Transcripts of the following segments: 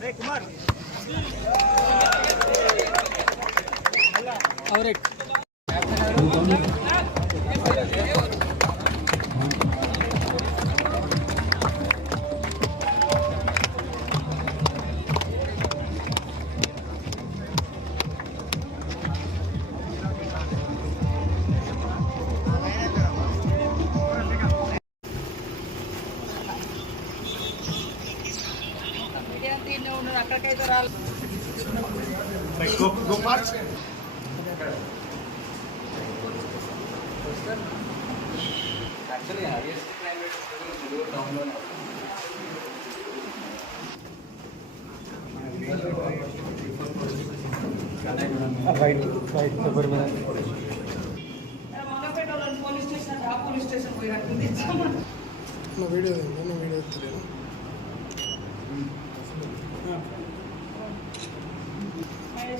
Hey, Kumar. Actually highest climate Telugu టౌన్లోనే right right paper మీద police station ఆ police station పోయి రక్తం నా వీడియో నా వీడియో తెలియదు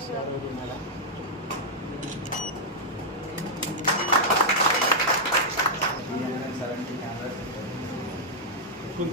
seventy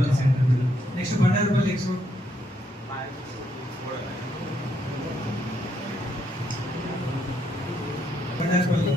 Mohammed coastal next Bandarupalli X road Bandarupalli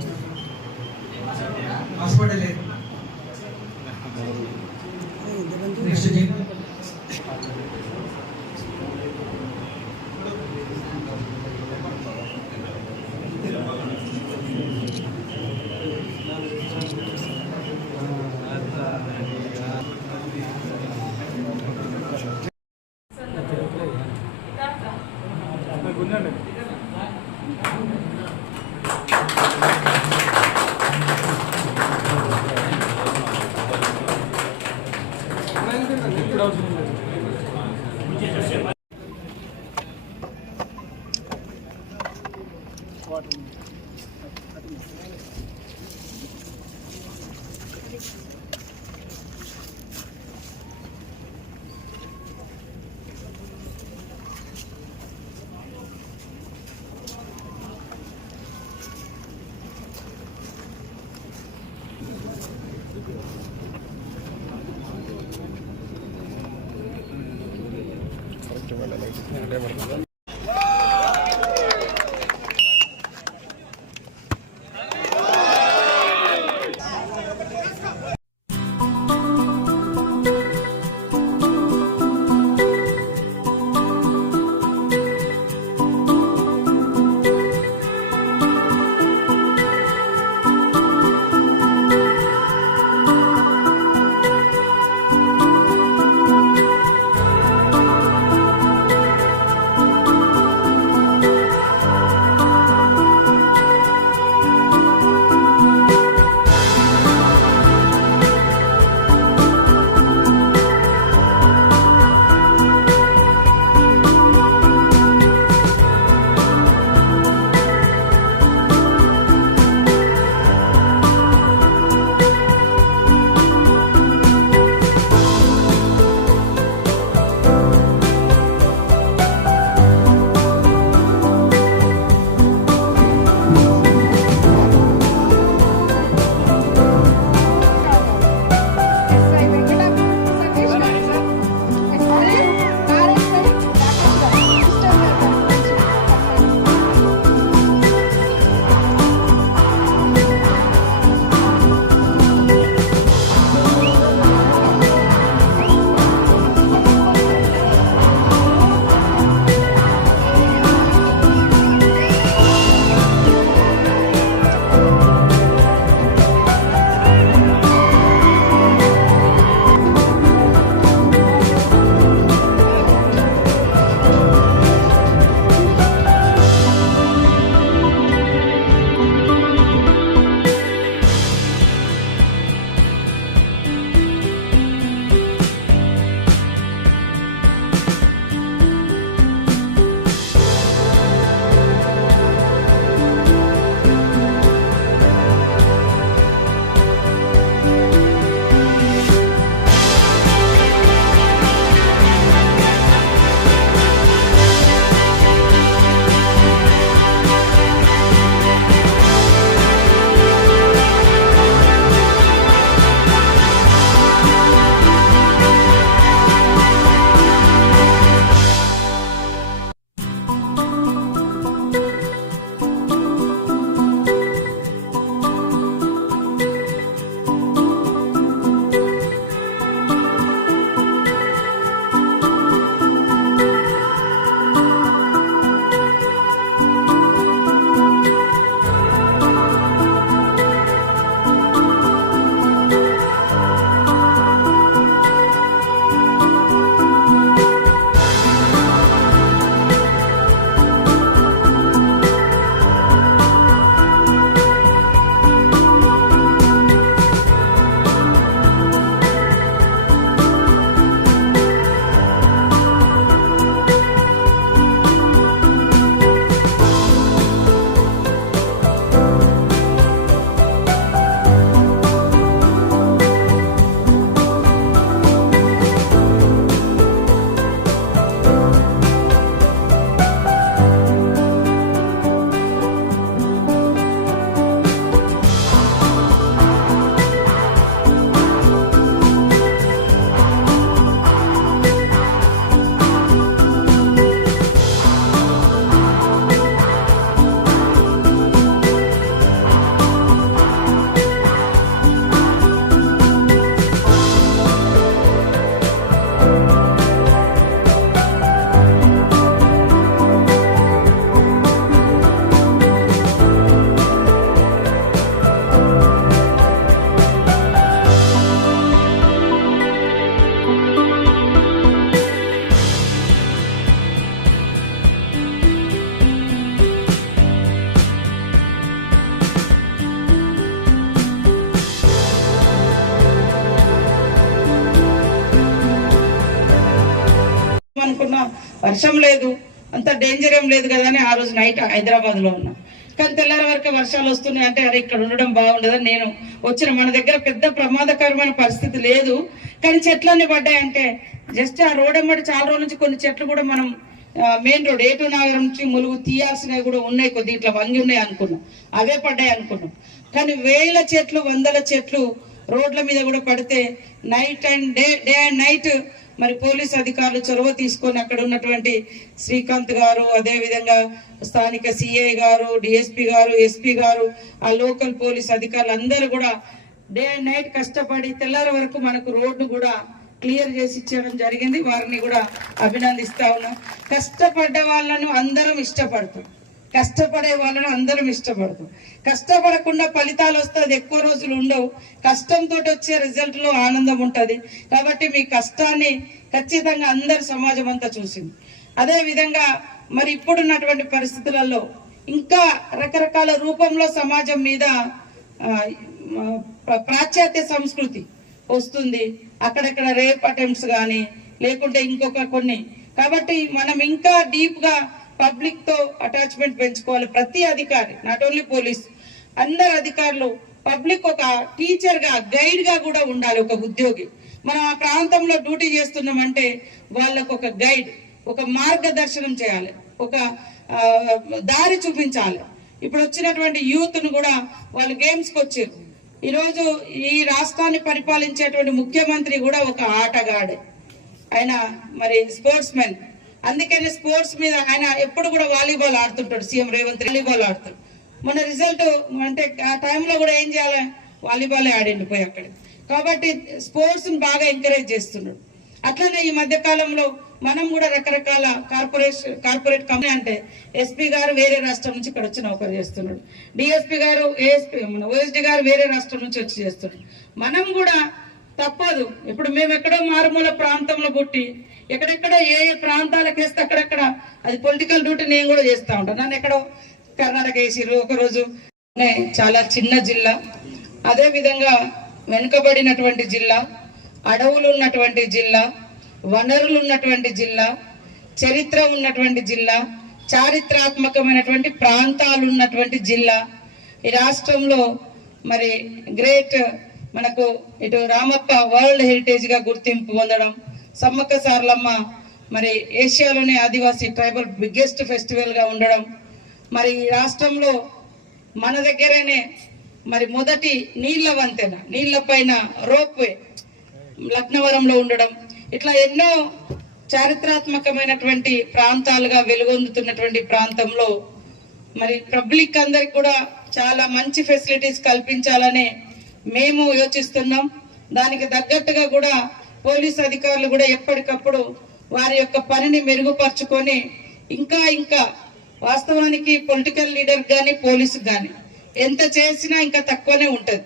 వర్షం లేదు. అంత డేంజర్ ఏం లేదు కదా అని ఆ రోజు నైట్ హైదరాబాద్లో ఉన్నా. కానీ తెల్లారి వరకు వర్షాలు వస్తున్నాయి అంటే అరే ఇక్కడ ఉండడం బాగుండదని నేను వచ్చిన మన దగ్గర పెద్ద ప్రమాదకరమైన పరిస్థితి లేదు. కానీ చెట్లన్నీ పడ్డాయంటే జస్ట్ ఆ రోడ్ అమ్మటి చాలా రోజుల నుంచి కొన్ని చెట్లు కూడా మనం మెయిన్ రోడ్ ఏటూ నగరం నుంచి ములుగు తీయాల్సినవి కూడా ఉన్నాయి కొద్ది ఇట్లా వంగి ఉన్నాయి అనుకున్నాం. అవే పడ్డాయి అనుకున్నాం. కానీ వేల చెట్లు వందల చెట్లు రోడ్ల మీద కూడా పడితే night and day day and night మరి పోలీస్ అధికారులు చొరవ తీసుకొని అక్కడ ఉన్నటువంటి శ్రీకాంత్ గారు అదేవిధంగా స్థానిక సిఐ గారు డిఎస్పి గారు ఎస్పీ గారు ఆ లోకల్ పోలీస్ అధికారులు అందరూ కూడా డే అండ్ నైట్ కష్టపడి తెల్లారి వరకు మనకు రోడ్డు కూడా క్లియర్ చేసి ఇచ్చేయడం జరిగింది. వారిని కూడా అభినందిస్తా ఉన్నాం. కష్టపడ్డ వాళ్ళను అందరం ఇష్టపడతాం. కష్టపడే వాళ్ళను అందరం ఇష్టపడతాం. కష్టపడకుండా ఫలితాలు వస్తే అది ఎక్కువ రోజులు ఉండవు. కష్టంతో వచ్చే రిజల్ట్లో ఆనందం ఉంటుంది. కాబట్టి మీ కష్టాన్ని ఖచ్చితంగా అందరు సమాజం అంతా చూసింది. అదే విధంగా మరి ఇప్పుడున్నటువంటి పరిస్థితులలో ఇంకా రకరకాల రూపంలో సమాజం మీద పాశ్చాత్య సంస్కృతి వస్తుంది. అక్కడక్కడ రేప్ అటెంప్ట్స్ కానీ లేకుంటే ఇంకొక కొన్ని. కాబట్టి మనం ఇంకా డీప్గా పబ్లిక్తో పబ్లిక్తో అటాచ్మెంట్ పెంచుకోవాలి. ప్రతి అధికారి నాట్ ఓన్లీ పోలీస్ అందరు అధికారులు పబ్లిక్ ఒక టీచర్గా గైడ్గా కూడా ఉండాలి ఒక ఉద్యోగి. మనం ఆ ప్రాంతంలో డ్యూటీ చేస్తున్నామంటే వాళ్ళకు ఒక గైడ్ ఒక మార్గదర్శనం చేయాలి. ఒక దారి చూపించాలి. ఇప్పుడు వచ్చినటువంటి యూత్ను కూడా వాళ్ళు గేమ్స్కి వచ్చారు. ఈరోజు ఈ రాష్ట్రాన్ని పరిపాలించేటువంటి ముఖ్యమంత్రి కూడా ఒక ఆటగాడే. ఆయన మరి స్పోర్ట్స్ మెన్ అందుకని స్పోర్ట్స్ మీద ఆయన ఎప్పుడు కూడా వాలీబాల్ ఆడుతుంటాడు సీఎం రేవంత్ వాలీబాల్ ఆడుతాడు. మన రిజల్ట్ అంటే ఆ టైంలో కూడా ఏం చేయాలి? వాలీబాలే ఆడిండు పోయి అక్కడ. కాబట్టి స్పోర్ట్స్ని బాగా ఎంకరేజ్ చేస్తున్నాడు. అట్లనే ఈ మధ్య కాలంలో మనం కూడా రకరకాల కార్పొరేషన్ కార్పొరేట్ కంపెనీ అంటే ఎస్పీ గారు వేరే రాష్ట్రం నుంచి ఇక్కడ వచ్చి నౌకరు చేస్తున్నాడు. డిఎస్పీ గారు ఏఎస్పీ మన ఓఎస్డి గారు వేరే రాష్ట్రం నుంచి వచ్చి చేస్తున్నాడు. మనం కూడా తప్పదు. ఇప్పుడు మేము ఎక్కడో మారుమూల ప్రాంతంలో పుట్టి ఎక్కడెక్కడో ఏ ఏ ప్రాంతాలకు వేస్తే అక్కడక్కడ అది పొలిటికల్ డ్యూటీ నేను కూడా చేస్తా ఉంటాను నన్ను ఎక్కడో కర్ణాటక వేసిర్రు ఒకరోజు. చాలా చిన్న జిల్లా. అదే విధంగా వెనుకబడినటువంటి జిల్లా అడవులు ఉన్నటువంటి జిల్లా వనరులు ఉన్నటువంటి జిల్లా చరిత్ర ఉన్నటువంటి జిల్లా చారిత్రాత్మకమైనటువంటి ప్రాంతాలు ఉన్నటువంటి జిల్లా. ఈ రాష్ట్రంలో మరి గ్రేట్ మనకు ఇటు రామప్ప వరల్డ్ హెరిటేజ్గా గుర్తింపు పొందడం సమ్మక్క సారలమ్మ మరి ఏషియాలోనే ఆదివాసీ ట్రైబల్ బిగ్గెస్ట్ ఫెస్టివల్గా ఉండడం మరి ఈ రాష్ట్రంలో మన దగ్గరనే మరి మొదటి నీళ్ళ వంతెన నీళ్ళ పైన రోప్వే లక్నవరంలో ఉండడం ఇట్లా ఎన్నో చారిత్రాత్మకమైనటువంటి ప్రాంతాలుగా వెలుగొందుతున్నటువంటి ప్రాంతంలో మరి పబ్లిక్ అందరికి కూడా చాలా మంచి ఫెసిలిటీస్ కల్పించాలని మేము యోచిస్తున్నాం. దానికి తగ్గట్టుగా కూడా పోలీస్ అధికారులు కూడా ఎప్పటికప్పుడు వారి యొక్క పనిని మెరుగుపరుచుకొని ఇంకా ఇంకా వాస్తవానికి పొలిటికల్ లీడర్ కానీ పోలీసు కానీ ఎంత చేసినా ఇంకా తక్కువనే ఉంటుంది.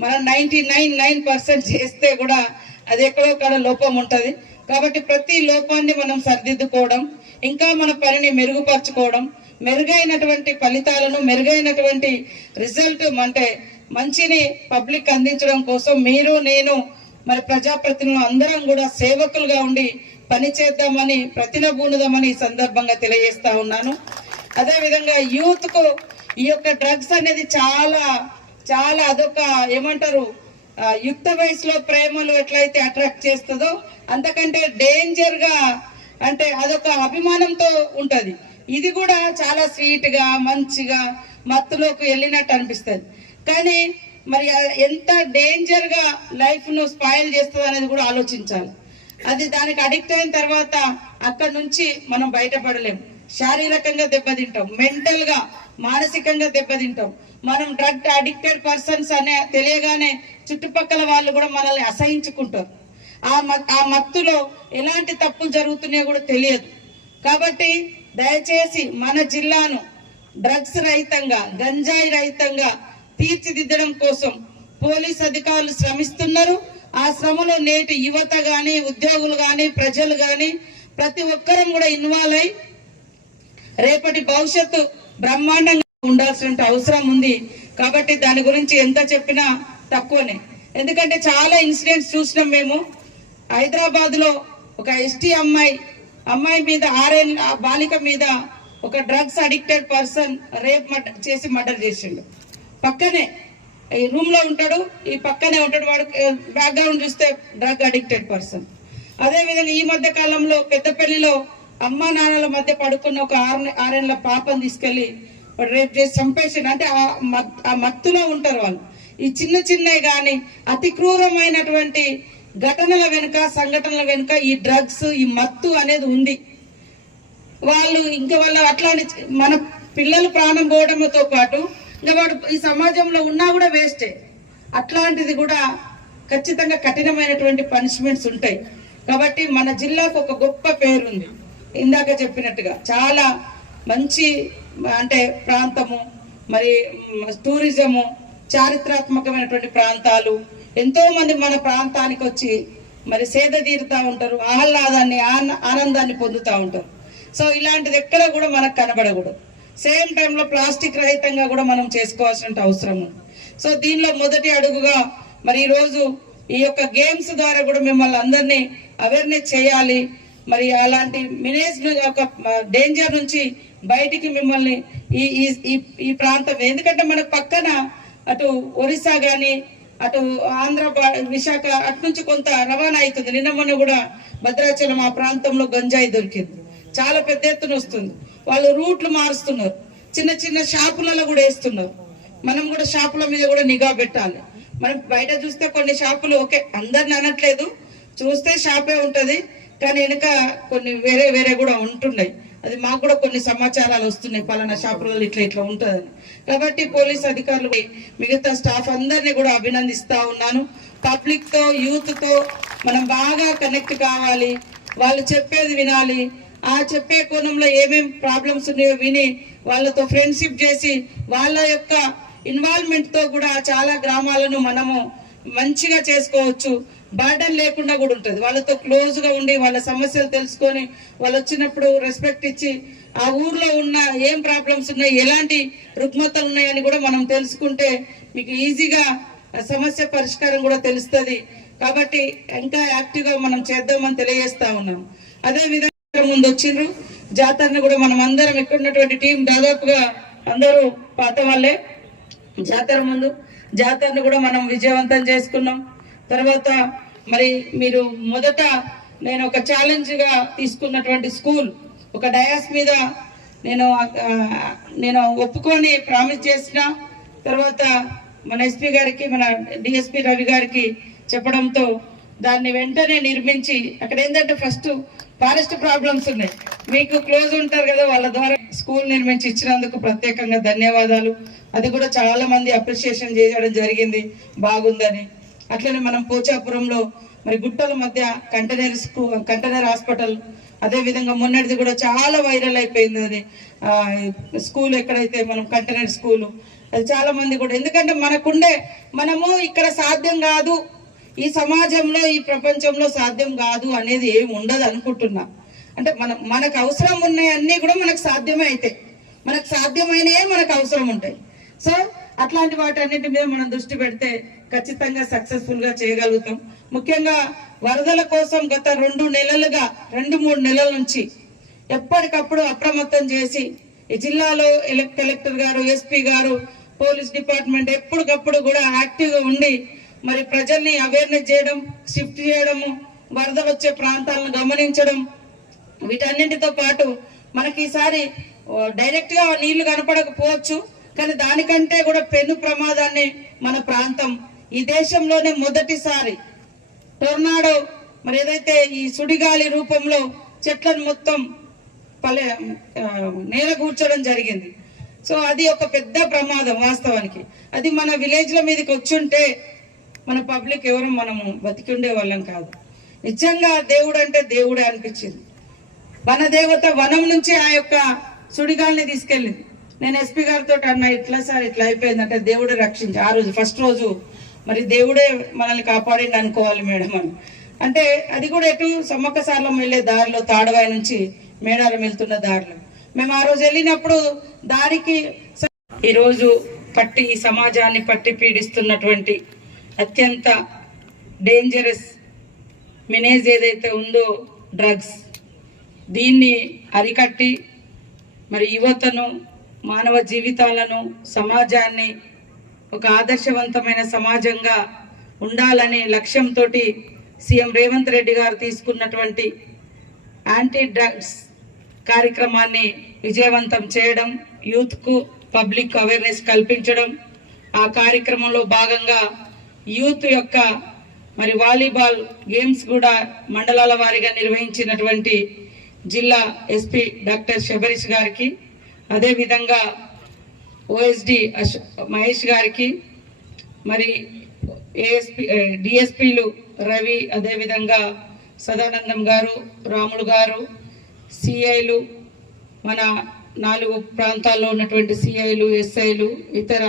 మనం నైంటీ నైన్ నైన్ పర్సెంట్ చేస్తే కూడా అది ఎక్కడో కాడ లోపం ఉంటుంది. కాబట్టి ప్రతి లోపాన్ని మనం సరిదిద్దుకోవడం ఇంకా మన పనిని మెరుగుపరచుకోవడం మెరుగైనటువంటి ఫలితాలను మెరుగైనటువంటి రిజల్ట్ అంటే మంచిని పబ్లిక్ అందించడం కోసం మీరు నేను మరి ప్రజాప్రతినిధులు అందరం కూడా సేవకులుగా ఉండి పని చేద్దామని ప్రతినబూనుదామని ఈ సందర్భంగా తెలియజేస్తా ఉన్నాను. అదేవిధంగా యూత్కు ఈ యొక్క డ్రగ్స్ అనేది చాలా చాలా అదొక ఏమంటారు యుక్త వయసులో ప్రేమలు ఎట్లయితే అట్రాక్ట్ చేస్తుందో అంతకంటే డేంజర్గా అంటే అదొక అభిమానంతో ఉంటుంది. ఇది కూడా చాలా స్వీట్గా మంచిగా మత్తులోకి వెళ్ళినట్టు అనిపిస్తుంది. కానీ మరి ఎంత డేంజర్గా లైఫ్ను స్పాయిల్ చేస్తుంది అనేది కూడా ఆలోచించాలి. అది దానికి అడిక్ట్ అయిన తర్వాత అక్కడ నుంచి మనం బయటపడలేం. శారీరకంగా దెబ్బతింటాం. మెంటల్గా మానసికంగా దెబ్బతింటాం. మనం డ్రగ్ అడిక్టెడ్ పర్సన్స్ అనే తెలియగానే చుట్టుపక్కల వాళ్ళు కూడా మనల్ని అసహించుకుంటారు. ఆ ఆ మత్తులో ఎలాంటి తప్పులు జరుగుతున్నాయో కూడా తెలియదు. కాబట్టి దయచేసి మన జిల్లాను డ్రగ్స్ రహితంగా గంజాయి రహితంగా తీర్చిదిద్దడం కోసం పోలీస్ అధికారులు శ్రమిస్తున్నారు. ఆ శ్రమలో నేటి యువత గాని ఉద్యోగులు గాని ప్రజలు గాని ప్రతి ఒక్కరం కూడా ఇన్వాల్వ్ అయి రేపటి భవిష్యత్తు బ్రహ్మాండంగా ఉండాల్సిన అవసరం ఉంది. కాబట్టి దాని గురించి ఎంత చెప్పినా తక్కువనే. ఎందుకంటే చాలా ఇన్సిడెంట్స్ చూసినాం మేము. హైదరాబాద్లో ఒక ఎస్టీ అమ్మాయి అమ్మాయి మీద ఆరేళ్ళ ఆ బాలిక మీద ఒక డ్రగ్స్ అడిక్టెడ్ పర్సన్ రేప్ చేసి మర్డర్ చేసిండు. పక్కనే ఈ రూమ్లో ఉంటాడు ఈ పక్కనే ఉంటాడు వాడు బ్యాక్గ్రౌండ్ చూస్తే డ్రగ్ అడిక్టెడ్ పర్సన్ అదే విధంగా ఈ మధ్య కాలంలో పెద్దపల్లిలో అమ్మ నాన్నల మధ్య పడుకున్న ఒక ఆరు ఆరేళ్ళ పాపను తీసుకెళ్ళి వాడు రేపు చేసి చంపేసాడు. అంటే ఆ ఆ మత్తులో ఉంటారు వాళ్ళు. ఈ చిన్న చిన్నవి కానీ అతి క్రూరమైనటువంటి ఘటనల వెనుక సంఘటనల వెనుక ఈ డ్రగ్స్ ఈ మత్తు అనేది ఉంది. వాళ్ళు ఇంకా వాళ్ళు అట్లాంటి మన పిల్లలు ప్రాణం పోవడంతో పాటు ఇంకా వాడు ఈ సమాజంలో ఉన్నా కూడా వేస్టే. అట్లాంటిది కూడా ఖచ్చితంగా కఠినమైనటువంటి పనిష్మెంట్స్ ఉంటాయి. కాబట్టి మన జిల్లాకు ఒక గొప్ప పేరుంది. ఇందాక చెప్పినట్టుగా చాలా మంచి అంటే ప్రాంతము మరి టూరిజము చారిత్రాత్మకమైనటువంటి ప్రాంతాలు. ఎంతో మంది మన ప్రాంతానికి వచ్చి మరి సేద తీరుతా ఉంటారు ఆహ్లాదాన్ని ఆనందాన్ని పొందుతూ ఉంటారు. సో ఇలాంటిది ఎక్కడ కూడా మనకు కనబడకూడదు. సేమ్ టైంలో ప్లాస్టిక్ రహితంగా కూడా మనం చేసుకోవాల్సిన అవసరం ఉంది. సో దీనిలో మొదటి అడుగుగా మరి ఈరోజు రోజు ఈ యొక్క గేమ్స్ ద్వారా కూడా మిమ్మల్ని అందరినీ అవేర్నెస్ చేయాలి. మరి అలాంటి మినేజ్ ఒక డేంజర్ నుంచి బయటికి మిమ్మల్ని ఈ ఈ- ఈ ప్రాంతం ఎందుకంటే మన పక్కన అటు ఒరిస్సా కానీ అటు ఆంధ్ర విశాఖ అటు నుంచి కొంత రవాణా అవుతుంది. నిన్న మొన్న కూడా భద్రాచలం ఆ ప్రాంతంలో గంజాయి దొరికింది. చాలా పెద్ద ఎత్తున వస్తుంది. వాళ్ళు రూట్లు మారుస్తున్నారు. చిన్న చిన్న షాపులలో కూడా వేస్తున్నారు. మనం కూడా షాపుల మీద కూడా నిఘా పెట్టాలి. మనం బయట చూస్తే కొన్ని షాపులు ఓకే అందరిని అనట్లేదు. చూస్తే షాపే ఉంటుంది కానీ వెనుక కొన్ని వేరే వేరే కూడా ఉంటున్నాయి. అది మాకు కూడా కొన్ని సమాచారాలు వస్తున్నాయి. పలానా షాపులలో ఇట్లా ఇట్లా ఉంటుందని. కాబట్టి పోలీస్ అధికారులు మిగతా స్టాఫ్ అందరినీ కూడా అభినందిస్తా ఉన్నాను. పబ్లిక్తో యూత్తో మనం బాగా కనెక్ట్ కావాలి. వాళ్ళు చెప్పేది వినాలి. ఆ చెప్పే కోణంలో ఏమేం ప్రాబ్లమ్స్ ఉన్నాయో విని వాళ్ళతో ఫ్రెండ్షిప్ చేసి వాళ్ళ యొక్క ఇన్వాల్వ్మెంట్తో కూడా చాలా గ్రామాలను మనము మంచిగా చేసుకోవచ్చు. బర్డన్ లేకుండా కూడా ఉంటుంది. వాళ్ళతో క్లోజ్గా ఉండి వాళ్ళ సమస్యలు తెలుసుకొని వాళ్ళు వచ్చినప్పుడు రెస్పెక్ట్ ఇచ్చి ఆ ఊర్లో ఉన్న ఏం ప్రాబ్లమ్స్ ఉన్నాయి ఎలాంటి రుగ్మతలు ఉన్నాయని కూడా మనం తెలుసుకుంటే మీకు ఈజీగా సమస్య పరిష్కారం కూడా తెలుస్తుంది. కాబట్టి ఇంకా యాక్టివ్గా మనం చేద్దామని తెలియజేస్తా ఉన్నాం. అదే విధంగా ముందు వచ్చిండ్రు జాతరని కూడా మనం అందరం ఇక్కడ ఉన్నటువంటి టీం దాదాపుగా అందరూ పాత వాళ్ళే. జాతర ముందు జాతరను కూడా మనం విజయవంతం చేసుకున్నాం. తర్వాత మరి మీరు మొదట నేను ఒక ఛాలెంజ్గా తీసుకున్నటువంటి స్కూల్ ఒక డయాస్ మీద నేను నేను ఒప్పుకొని ప్రామిస్ చేసిన. తర్వాత మన ఎస్పీ గారికి మన డిఎస్పీ రవి గారికి చెప్పడంతో దాన్ని వెంటనే నిర్మించి అక్కడ ఏంటంటే ఫస్ట్ ఫారెస్ట్ ప్రాబ్లమ్స్ ఉన్నాయి. మీకు క్లోజ్ ఉంటారు కదా వాళ్ళ ద్వారా స్కూల్ నిర్మించి ఇచ్చినందుకు ప్రత్యేకంగా ధన్యవాదాలు. అది కూడా చాలా మంది అప్రిషియేషన్ చేయడం జరిగింది. బాగుందని. అట్లనే మనం పోచాపురంలో మరి గుట్టల మధ్య కంటైనర్ స్కూల్ కంటైనర్ హాస్పిటల్ అదే విధంగా మొన్నటిది కూడా చాలా వైరల్ అయిపోయింది అది స్కూల్ ఎక్కడైతే మనం కంటైనర్ స్కూలు అది చాలా మంది కూడా. ఎందుకంటే మనకుండే మనము ఇక్కడ సాధ్యం కాదు. ఈ సమాజంలో ఈ ప్రపంచంలో సాధ్యం కాదు అనేది ఏమి ఉండదు అనుకుంటున్నా. అంటే మన మనకు అవసరం ఉన్నాయన్నీ కూడా మనకు సాధ్యమే అవుతాయి మనకు సాధ్యమైనవే మనకు అవసరం ఉంటాయి. సో అట్లాంటి వాటన్నిటి మీద మనం దృష్టి పెడితే ఖచ్చితంగా సక్సెస్ఫుల్గా చేయగలుగుతాం. ముఖ్యంగా వరదల కోసం గత రెండు నెలలుగా రెండు మూడు నెలల నుంచి ఎప్పటికప్పుడు అప్రమత్తం చేసి ఈ జిల్లాలో ఎలక్- కలెక్టర్ గారు ఎస్పీ గారు పోలీస్ డిపార్ట్మెంట్ ఎప్పటికప్పుడు కూడా యాక్టివ్గా ఉండి మరి ప్రజల్ని అవేర్నెస్ చేయడం షిఫ్ట్ చేయడము వరద వచ్చే ప్రాంతాలను గమనించడం వీటన్నింటితో పాటు మనకి ఈసారి డైరెక్ట్గా నీళ్ళు కనపడకపోవచ్చు కానీ దానికంటే కూడా పెను ప్రమాదాన్ని మన ప్రాంతం. ఈ దేశంలోనే మొదటిసారి టొర్నాడో మరి ఏదైతే ఈ సుడిగాలి రూపంలో చెట్లను మొత్తం పలే నేల కూర్చోడం జరిగింది. సో అది ఒక పెద్ద ప్రమాదం వాస్తవానికి. అది మన విలేజ్ల మీదకి వచ్చుంటే మన పబ్లిక్ ఎవరు మనము బతికి వాళ్ళం కాదు. నిజంగా దేవుడు అంటే దేవుడే అనిపించింది. వన దేవత వనం నుంచి ఆ యొక్క సుడిగాల్ని తీసుకెళ్ళింది. నేను ఎస్పీ గారితో అన్న ఇట్లా సార్ ఇట్లా అయిపోయింది. అంటే దేవుడే రక్షించి ఆ రోజు ఫస్ట్ రోజు మరి దేవుడే మనల్ని కాపాడిండి అనుకోవాలి మేడం అని. అంటే అది కూడా ఎటు సమ్మక్క సార్లం వెళ్ళే దారిలో తాడవాయి నుంచి మేడారం వెళ్తున్న దారిలో. మేము ఆ రోజు వెళ్ళినప్పుడు దారికి ఈరోజు పట్టి ఈ సమాజాన్ని పట్టి పీడిస్తున్నటువంటి అత్యంత డేంజరస్ మినేజ్ ఏదైతే ఉందో డ్రగ్స్ దీన్ని అరికట్టి మరి యువతను మానవ జీవితాలను సమాజాన్ని ఒక ఆదర్శవంతమైన సమాజంగా ఉండాలనే లక్ష్యంతో సీఎం రేవంత్ రెడ్డి గారు తీసుకున్నటువంటి యాంటీ డ్రగ్స్ కార్యక్రమాన్ని విజయవంతం చేయడం యూత్కు పబ్లిక్ అవేర్నెస్ కల్పించడం ఆ కార్యక్రమంలో భాగంగా యూత్ యొక్క మరి వాలీబాల్ గేమ్స్ కూడా మండలాల వారీగా నిర్వహించినటువంటి జిల్లా ఎస్పీ డాక్టర్ శబరీష్ గారికి అదేవిధంగా ఓఎస్డి అశ్ మహేష్ గారికి మరి ఏఎస్పి డిఎస్పీలు రవి అదేవిధంగా సదానందం గారు రాములు గారు సిఐలు మన నాలుగు ప్రాంతాల్లో ఉన్నటువంటి సిఐలు ఎస్ఐలు ఇతర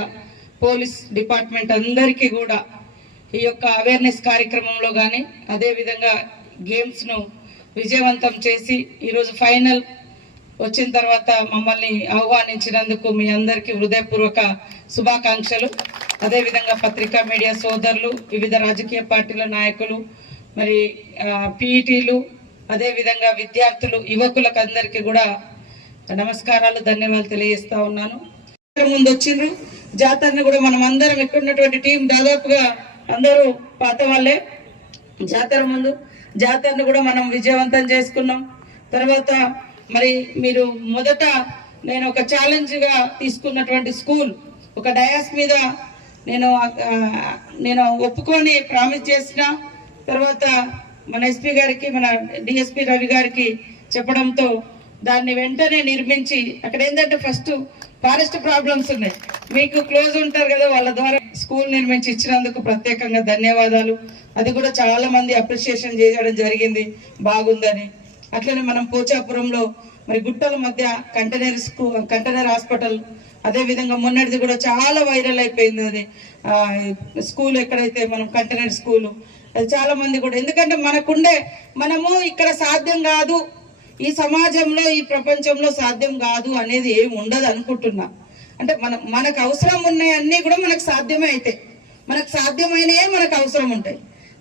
పోలీస్ డిపార్ట్మెంట్ అందరికీ కూడా ఈ యొక్క అవేర్నెస్ కార్యక్రమంలో కానీ అదేవిధంగా గేమ్స్ను విజయవంతం చేసి ఈరోజు ఫైనల్ వచ్చిన తర్వాత మమ్మల్ని ఆహ్వానించినందుకు మీ అందరికీ హృదయపూర్వక శుభాకాంక్షలు. అదేవిధంగా పత్రికా మీడియా సోదరులు వివిధ రాజకీయ పార్టీల నాయకులు మరి పీఈటీలు అదేవిధంగా విద్యార్థులు యువకులకు అందరికీ కూడా నమస్కారాలు ధన్యవాదాలు తెలియజేస్తా ఉన్నాను. ముందు వచ్చిండ్రు జాతరని కూడా మనం అందరం ఇక్కడ ఉన్నటువంటి టీం దాదాపుగా అందరూ పాత వాళ్ళే. జాతర ముందు జాతరను కూడా మనం విజయవంతం చేసుకున్నాం. తర్వాత మరి మీరు మొదట నేను ఒక ఛాలెంజ్గా తీసుకున్నటువంటి స్కూల్ ఒక డయాస్ మీద నేను నేను ఒప్పుకొని ప్రామిస్ చేసిన. తర్వాత మన ఎస్పీ గారికి మన డిఎస్పీ రవి గారికి చెప్పడంతో దాన్ని వెంటనే నిర్మించి అక్కడ ఏంటంటే ఫస్ట్ ఫారెస్ట్ ప్రాబ్లమ్స్ ఉన్నాయి. మీకు క్లోజ్ ఉంటారు కదా వాళ్ళ ద్వారా స్కూల్ నిర్మించి ఇచ్చినందుకు ప్రత్యేకంగా ధన్యవాదాలు. అది కూడా చాలా మంది అప్రిషియేషన్ చేయడం జరిగింది. బాగుందని. అట్లనే మనం పోచాపురంలో మరి గుట్టల మధ్య కంటైనర్ స్కూల్ కంటైనర్ హాస్పిటల్ అదే విధంగా మొన్నటిది కూడా చాలా వైరల్ అయిపోయింది అది. స్కూల్ ఎక్కడైతే మనం కంటైనర్ స్కూలు అది చాలా మంది కూడా. ఎందుకంటే మనకుండే మనము ఇక్కడ సాధ్యం కాదు ఈ సమాజంలో ఈ ప్రపంచంలో సాధ్యం కాదు అనేది ఏమి ఉండదు అనుకుంటున్నా. అంటే మన మనకు అవసరం ఉన్నాయన్నీ కూడా మనకు సాధ్యమే అవుతాయి మనకు సాధ్యమైనవే మనకు అవసరం ఉంటాయి.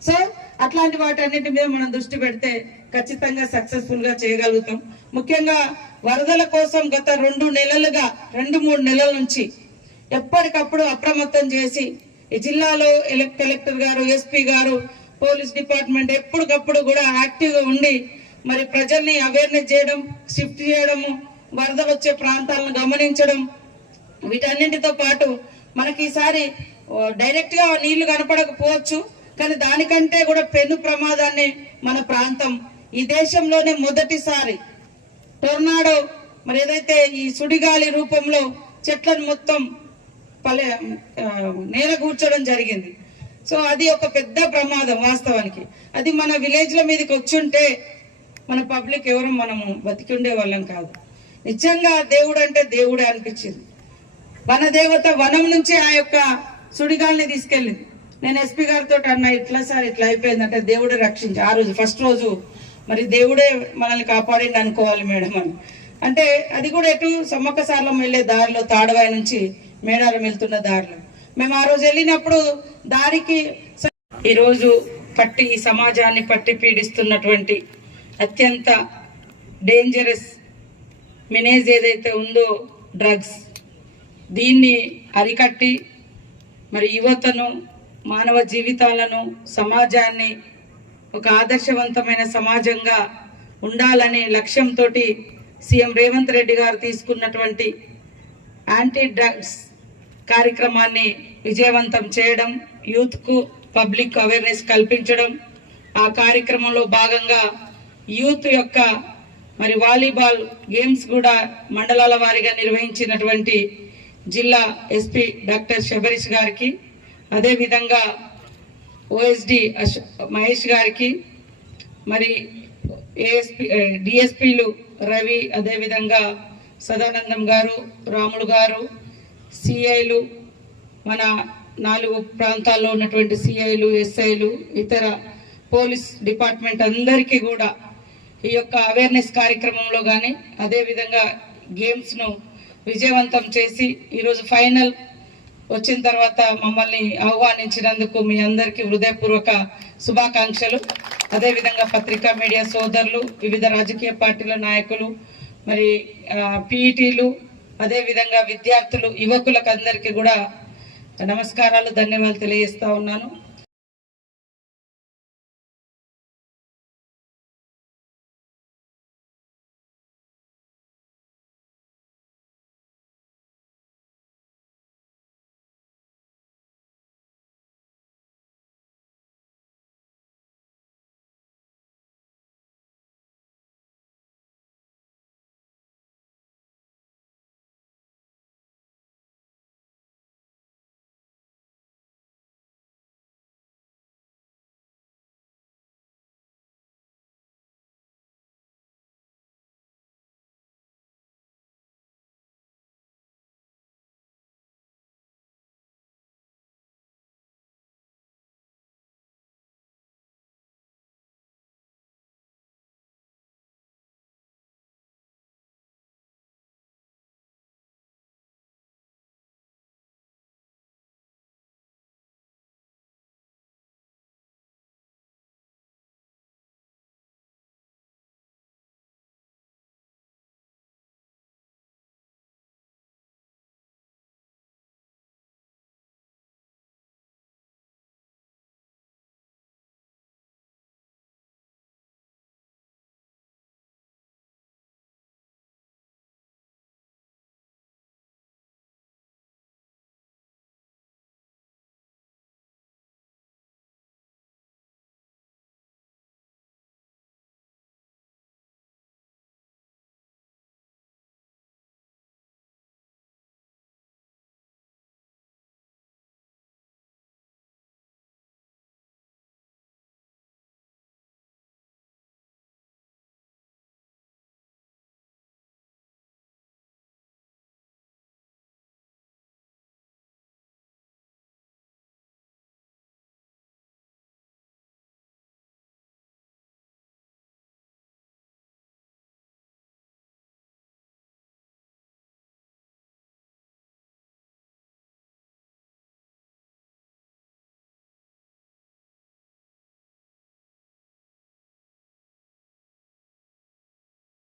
సో అట్లాంటి వాటన్నిటి మీద మనం దృష్టి పెడితే ఖచ్చితంగా సక్సెస్ఫుల్గా చేయగలుగుతాం. ముఖ్యంగా వరదల కోసం గత రెండు నెలలుగా రెండు మూడు నెలల నుంచి ఎప్పటికప్పుడు అప్రమత్తం చేసి ఈ జిల్లాలో ఎలక్- కలెక్టర్ గారు ఎస్పీ గారు పోలీస్ డిపార్ట్మెంట్ ఎప్పటికప్పుడు కూడా యాక్టివ్గా ఉండి మరి ప్రజల్ని అవేర్నెస్ చేయడం షిఫ్ట్ చేయడము వరద వచ్చే ప్రాంతాలను గమనించడం వీటన్నింటితో పాటు మనకి ఈసారి డైరెక్ట్గా నీళ్ళు కనపడకపోవచ్చు కానీ దానికంటే కూడా పెను ప్రమాదాన్ని మన ప్రాంతం. ఈ దేశంలోనే మొదటిసారి టొర్నాడో మరి ఏదైతే ఈ సుడిగాలి రూపంలో చెట్లను మొత్తం పలే నేల కూర్చోడం జరిగింది. సో అది ఒక పెద్ద ప్రమాదం వాస్తవానికి. అది మన విలేజ్ల మీదకి వచ్చుంటే మన పబ్లిక్ ఎవరు మనము బతికి ఉండే వాళ్ళం కాదు. నిజంగా దేవుడు అంటే దేవుడే అనిపించింది. వన దేవత వనం నుంచి ఆ యొక్క సుడిగాల్ని తీసుకెళ్ళింది. నేను ఎస్పీ గారితో అన్న ఇట్లా సార్ ఇట్లా అయిపోయింది. అంటే దేవుడే రక్షించి ఆ రోజు ఫస్ట్ రోజు మరి దేవుడే మనల్ని కాపాడిండి అనుకోవాలి మేడం అని. అంటే అది కూడా ఎటు సమ్మక్క సార్లం వెళ్ళే దారిలో తాడవాయి నుంచి మేడారం వెళ్తున్న దారిలో. మేము ఆ రోజు వెళ్ళినప్పుడు దారికి ఈరోజు పట్టి ఈ సమాజాన్ని పట్టి పీడిస్తున్నటువంటి అత్యంత డేంజరస్ మినేజ్ ఏదైతే ఉందో డ్రగ్స్ దీన్ని అరికట్టి మరి యువతను మానవ జీవితాలను సమాజాన్ని ఒక ఆదర్శవంతమైన సమాజంగా ఉండాలనే లక్ష్యంతో సీఎం రేవంత్ రెడ్డి గారు తీసుకున్నటువంటి యాంటీ డ్రగ్స్ కార్యక్రమాన్ని విజయవంతం చేయడం యూత్కు పబ్లిక్ అవేర్నెస్ కల్పించడం ఆ కార్యక్రమంలో భాగంగా యూత్ యొక్క మరి వాలీబాల్ గేమ్స్ కూడా మండలాల వారీగా నిర్వహించినటువంటి జిల్లా ఎస్పీ డాక్టర్ శబరీష్ గారికి అదేవిధంగా ఓఎస్డి అశ్ మహేష్ గారికి మరి ఏఎస్పి డిఎస్పీలు రవి అదేవిధంగా సదానందం గారు రాములు గారు సిఐలు మన నాలుగు ప్రాంతాల్లో ఉన్నటువంటి సిఐలు ఎస్ఐలు ఇతర పోలీస్ డిపార్ట్మెంట్ అందరికీ కూడా ఈ యొక్క అవేర్నెస్ కార్యక్రమంలో కానీ అదేవిధంగా గేమ్స్ను విజయవంతం చేసి ఈరోజు ఫైనల్ వచ్చిన తర్వాత మమ్మల్ని ఆహ్వానించినందుకు మీ అందరికీ హృదయపూర్వక శుభాకాంక్షలు. అదేవిధంగా పత్రికా మీడియా సోదరులు వివిధ రాజకీయ పార్టీల నాయకులు మరి పీఈటీలు అదేవిధంగా విద్యార్థులు యువకులకు అందరికీ కూడా నమస్కారాలు ధన్యవాదాలు తెలియజేస్తా ఉన్నాను.